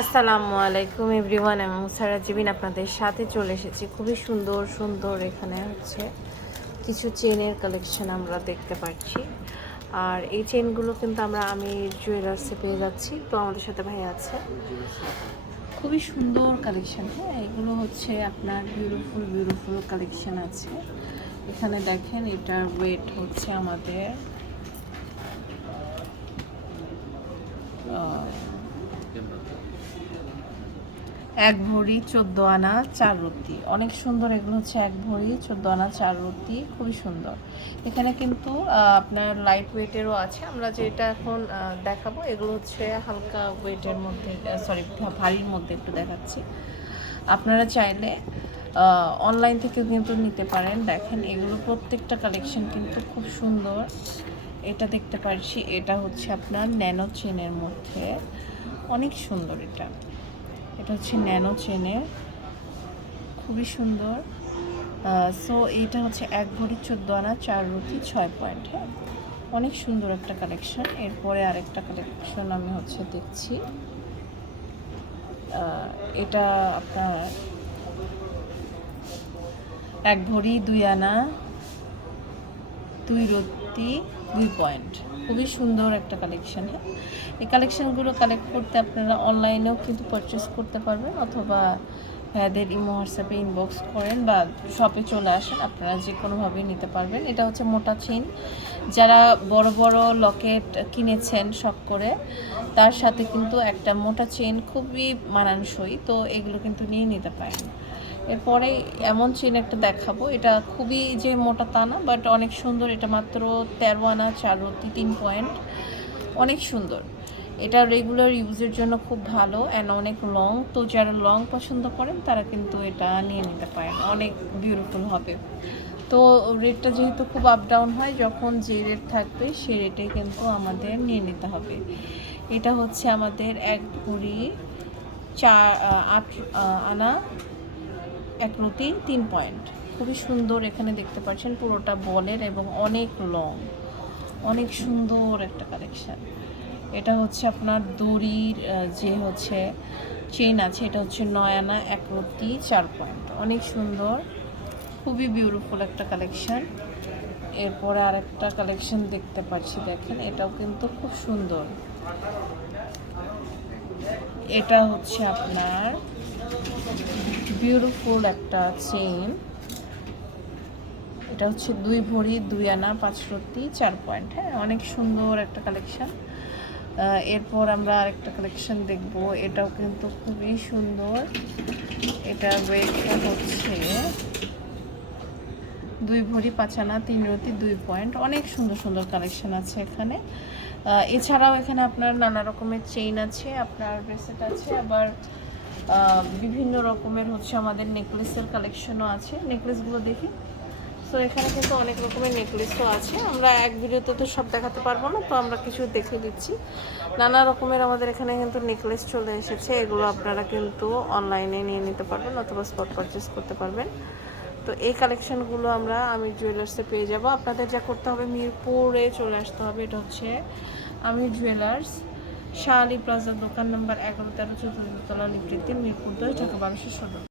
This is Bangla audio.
আসসালামু আলাইকুম এভরিওয়ান, আমি মুসারা জিবিন আপনাদের সাথে চলে এসেছি। খুবই সুন্দর সুন্দর এখানে হচ্ছে কিছু চেনের কালেকশন আমরা দেখতে পাচ্ছি। আর এই চেনগুলো কিন্তু আমরা আমি জুয়েলার্সে পেয়ে যাচ্ছি। তো আমাদের সাথে ভাই আছে। খুবই সুন্দর কালেকশন হ্যাঁ? এগুলো হচ্ছে আপনার বিউটিফুল বিউটিফুল কালেকশন আছে। এখানে দেখেন, এটার ওয়েট হচ্ছে আমাদের এক ভরি চোদ্দ আনা চার রুটি। অনেক সুন্দর, এগুলো হচ্ছে এক ভরি চোদ্দ আনা চার রুটি, খুবই সুন্দর। এখানে কিন্তু আপনার লাইট ওয়েটেরও আছে। আমরা যেটা এখন দেখাবো, এগুলো হচ্ছে হালকা ওয়েটের মধ্যে সরি ভারীর মধ্যে একটু দেখাচ্ছি। আপনারা চাইলে অনলাইন থেকেও কিন্তু নিতে পারেন। দেখেন, এগুলো প্রত্যেকটা কালেকশন কিন্তু খুব সুন্দর। এটা দেখতে পারছি, এটা হচ্ছে আপনার ন্যানো চেনের মধ্যে। অনেক সুন্দর এটা। এটা হচ্ছে ন্যানো চেনের। খুবই সুন্দর। সো এইটা হচ্ছে এক ভরি চোদ্দ আনা, চার রুটি, ছয় পয়েন্ট হ্যাঁ? অনেক সুন্দর একটা কালেকশন। এরপরে আরেকটা কালেকশন আমি হচ্ছে দেখছি। এটা আপনার এক ভরি দুই আনা, দুই রত্তি দুই পয়েন্ট। খুবই সুন্দর একটা কালেকশন হ্যাঁ এই কালেকশানগুলো কালেক্ট করতে আপনারা অনলাইনেও কিন্তু পারচেস করতে পারবেন অথবা ভাইয়াদের ইমো হোয়াটসঅ্যাপে ইনবক্স করেন বা শপে চলে আসেন, আপনারা যে কোনোভাবেই নিতে পারবেন। এটা হচ্ছে মোটা চেন যারা বড় বড় লকেট কিনেছেন শখ করে, তার সাথে কিন্তু একটা মোটা চেন খুবই মানানসই, তো এগুলো কিন্তু নিয়ে নিতে পারেন। এরপরে এমন চেন একটা দেখাবো। এটা খুবই যে মোটা তা না বাট অনেক সুন্দর। এটা মাত্র তেরো আনা চার রুটি তিন পয়েন্ট অনেক সুন্দর। এটা রেগুলার ইউজের জন্য খুব ভালো অ্যান্ড অনেক লং তো যারা লং পছন্দ করেন, তারা কিন্তু এটা নিয়ে নিতে পারেন। অনেক বিউটিফুল হবে। তো রেটটা যেহেতু খুব আপ ডাউন হয়, যখন যে রেট থাকবে, সে রেটে কিন্তু আমাদের নিয়ে নিতে হবে। এটা হচ্ছে আমাদের এক ভরি চার আট আনা এক রুটি তিন পয়েন্ট। খুবই সুন্দর এখানে দেখতে পাচ্ছেন পুরোটা বলের এবং অনেক লং অনেক সুন্দর একটা কালেকশান এটা হচ্ছে আপনার দড়ির যে হচ্ছে চেইন আছে, এটা হচ্ছে নয়ানা, এক রুটি চার পয়েন্ট। অনেক সুন্দর, খুবই বিউটিফুল একটা কালেকশান এরপরে আরেকটা কালেকশন দেখতে পাচ্ছি, দেখেন, এটাও কিন্তু খুব সুন্দর। এটা হচ্ছে আপনার বিউটিফুল একটা চেইন এটা হচ্ছে দুই ভরি, দুই আনা, পাঁচ রত্তি চার পয়েন্ট হ্যাঁ অনেক সুন্দর একটা কালেকশান এরপর আমরা আরেকটা কালেকশন দেখব। এটাও কিন্তু খুবই সুন্দর। এটা ওয়েটটা হচ্ছে দুই ভরি, পাঁচ আনা, তিন রতি, দুই পয়েন্ট অনেক সুন্দর সুন্দর কালেকশন আছে এখানে। এছাড়াও এখানে আপনার নানা রকমের চেইন আছে, আপনার ব্রেসলেট আছে, আবার বিভিন্ন রকমের হচ্ছে আমাদের নেকলেসের কালেকশনও আছে নেকলেসগুলো দেখি। তো এখানে কিন্তু অনেক রকমের নেকলেসও আছে। আমরা এক ভিডিওতে তো সব দেখাতে পারব না, তো আমরা কিছু দেখে দিচ্ছি নানা রকমের আমাদের এখানে কিন্তু নেকলেস চলে এসেছে, এগুলো আপনারা কিন্তু অনলাইনে নিয়ে নিতে পারবেন অথবা স্পট পারচেস করতে পারবেন। তো এই কালেকশনগুলো আমরা আমি জুয়েলার্সে পেয়ে যাব। আপনাদের যা করতে হবে, মিরপুরে চলে আসতে হবে, এটা হচ্ছে আমি জুয়েলার্স শাহ আলী প্লাজা দোকান নাম্বার এগারো তেরো চতুর্থ তলা নিবৃত্তি মিরপুর দশ, ঢাকা বারোশো ষোলো।